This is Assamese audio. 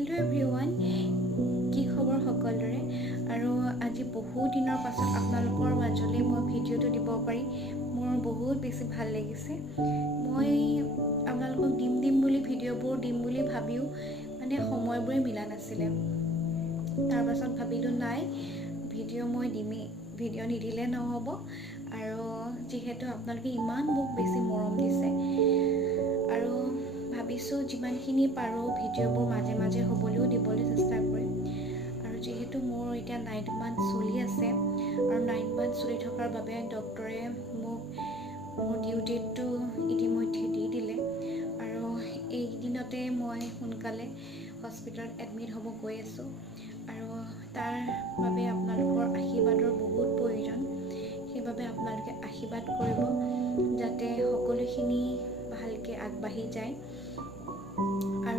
হেল্ল' এভৰিৱান, কি খবৰ সকলোৰে। আৰু আজি বহু দিনৰ পাছত আপোনালোকৰ মাজলৈ মই ভিডিঅ'টো দিব পাৰি মোৰ বহুত বেছি ভাল লাগিছে। মই আপোনালোকক দিম বুলি ভিডিঅ'বোৰ দিম বুলি ভাবিও মানে সময়বোৰে মিলা নাছিলে। তাৰ পাছত ভাবিলোঁ নাই, ভিডিঅ' মই দিমেই, ভিডিঅ' নিদিলে নহ'ব। আৰু যিহেতু আপোনালোকে ইমান মোক বেছি মৰম দিছে আৰু ভাবিছোঁ যিমানখিনি পাৰোঁ ভিডিঅ'বোৰ মাজে মাজে হ'বলৈও দিবলৈ চেষ্টা কৰিম। আৰু যিহেতু মোৰ এতিয়া 9 মান্থ চলি আছে আৰু 9 মান্থ চলি থকাৰ বাবে ডক্টৰে মোক মোৰ ডিউ ডেটটো ইতিমধ্যে দি দিলে আৰু এইকেইদিনতে মই সোনকালে হস্পিটেলত এডমিট হ'ব গৈ আছোঁ। আৰু তাৰ বাবে আপোনালোকৰ আশীৰ্বাদৰ বহুত প্ৰয়োজন। সেইবাবে আপোনালোকে আশীৰ্বাদ কৰিব যাতে সকলোখিনি ভালকৈ আগবাঢ়ি যায়।